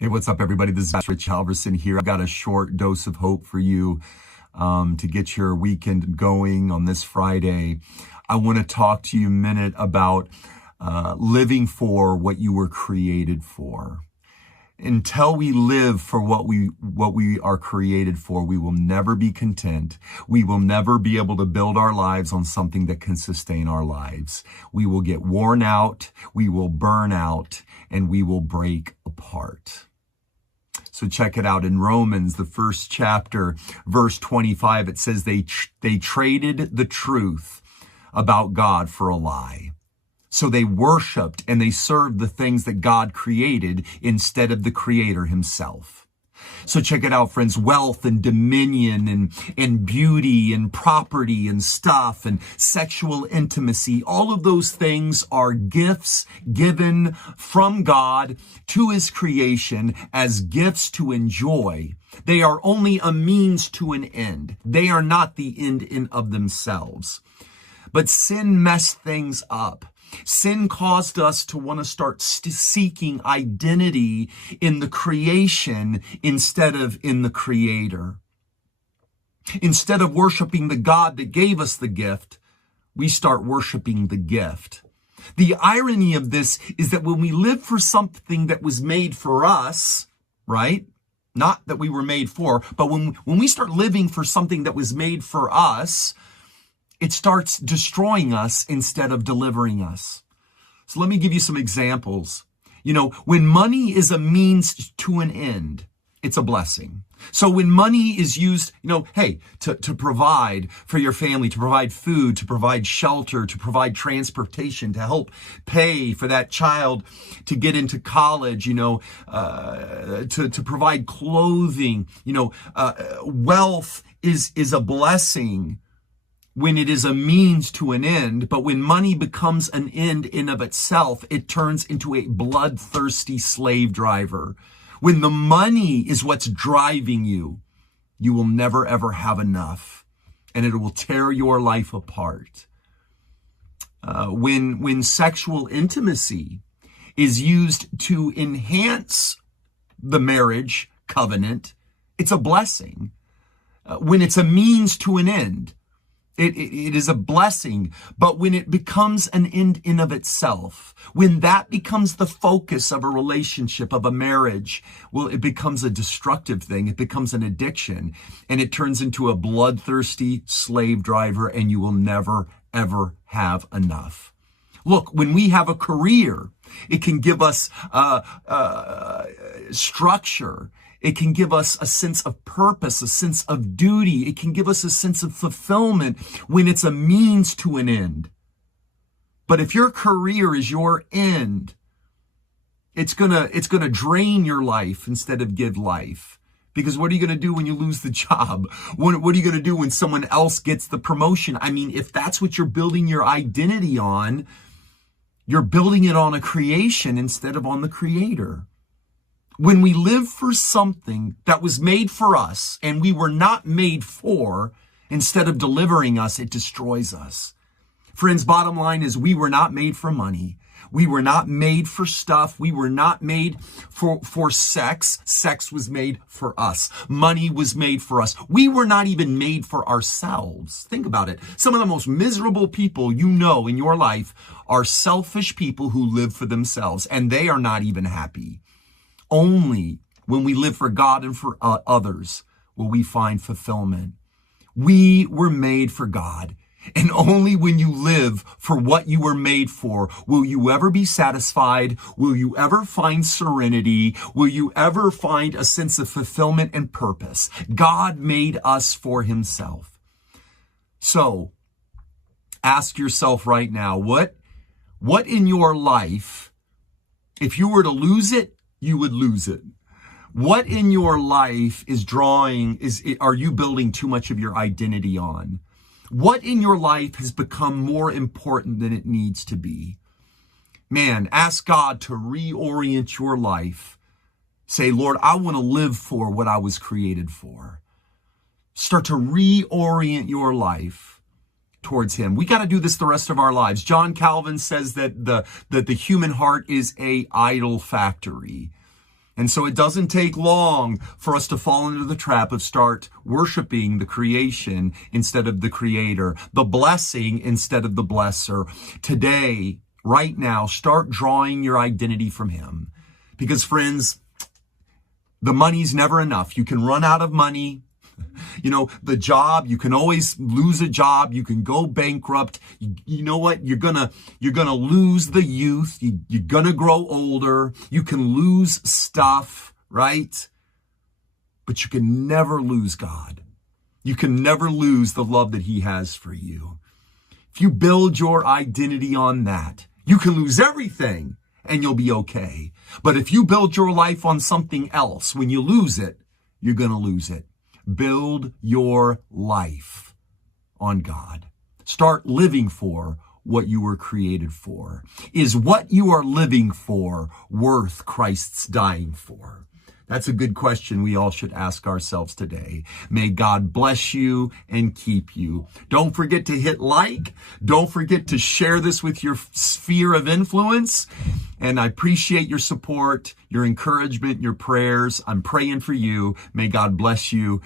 Hey, what's up, everybody? This is Rich Halverson here. I've got a short dose of hope for you to get your weekend going on this Friday. I want to talk to you a minute about living for what you were created for. Until we live for what we are created for, we will never be content. We will never be able to build our lives on something that can sustain our lives. We will get worn out, we will burn out, and we will break apart. So check it out. In Romans, the first chapter, verse 25, it says they traded the truth about God for a lie. So they worshiped and they served the things that God created instead of the Creator himself. So check it out, friends. Wealth and dominion and beauty and property and stuff and sexual intimacy, all of those things are gifts given from God to his creation as gifts to enjoy. They are only a means to an end. They are not the end in of themselves. But sin messed things up. Sin caused us to want to start seeking identity in the creation instead of in the Creator. Instead of worshiping the God that gave us the gift, we start worshiping the gift. The irony of this is that when we live for something that was made for us, right? Not that we were made for, but when we start living for something that was made for us, it starts destroying us instead of delivering us. So let me give you some examples. When money is a means to an end, it's a blessing. So when money is used, to provide for your family, to provide food, to provide shelter, to provide transportation, to help pay for that child to get into college, to provide clothing, wealth is a blessing when it is a means to an end. But when money becomes an end in of itself, it turns into a bloodthirsty slave driver. When the money is what's driving you, you will never ever have enough, and it will tear your life apart. When sexual intimacy is used to enhance the marriage covenant, it's a blessing. When it's a means to an end, it is a blessing. But when it becomes an end in of itself, when that becomes the focus of a relationship, of a marriage, well, it becomes a destructive thing. It becomes an addiction, and it turns into a bloodthirsty slave driver, and you will never, ever have enough. Look, when we have a career, it can give us structure. It can give us a sense of purpose, a sense of duty. It can give us a sense of fulfillment when it's a means to an end. But if your career is your end, it's gonna drain your life instead of give life. Because what are you going to do when you lose the job? What are you going to do when someone else gets the promotion? I mean, if that's what you're building your identity on, you're building it on a creation instead of on the Creator. When we live for something that was made for us and we were not made for, instead of delivering us, it destroys us. Friends, bottom line is we were not made for money. We were not made for stuff. We were not made for sex. Sex was made for us. Money was made for us. We were not even made for ourselves. Think about it. Some of the most miserable people you know in your life are selfish people who live for themselves, and they are not even happy. Only when we live for God and for others will we find fulfillment. We were made for God, and only when you live for what you were made for will you ever be satisfied, will you ever find serenity, will you ever find a sense of fulfillment and purpose. God made us for himself. So ask yourself right now, what in your life, if you were to lose it, you would lose it? What in your life are you building too much of your identity on? What in your life has become more important than it needs to be? Man, ask God to reorient your life. Say, Lord, I want to live for what I was created for. Start to reorient your life towards him. We got to do this the rest of our lives. John Calvin says that the human heart is a idol factory. And so it doesn't take long for us to fall into the trap of start worshiping the creation instead of the creator, the blessing instead of the blesser. Today, right now, start drawing your identity from him. Because friends, the money's never enough. You can run out of money. You know, the job, you can always lose a job. You can go bankrupt. You know what? You're gonna lose the youth. You're gonna grow older. You can lose stuff, right? But you can never lose God. You can never lose the love that he has for you. If you build your identity on that, you can lose everything and you'll be okay. But if you build your life on something else, when you lose it, you're gonna lose it. Build your life on God. Start living for what you were created for. Is what you are living for worth Christ's dying for? That's a good question we all should ask ourselves today. May God bless you and keep you. Don't forget to hit like. Don't forget to share this with your sphere of influence. And I appreciate your support, your encouragement, your prayers. I'm praying for you. May God bless you.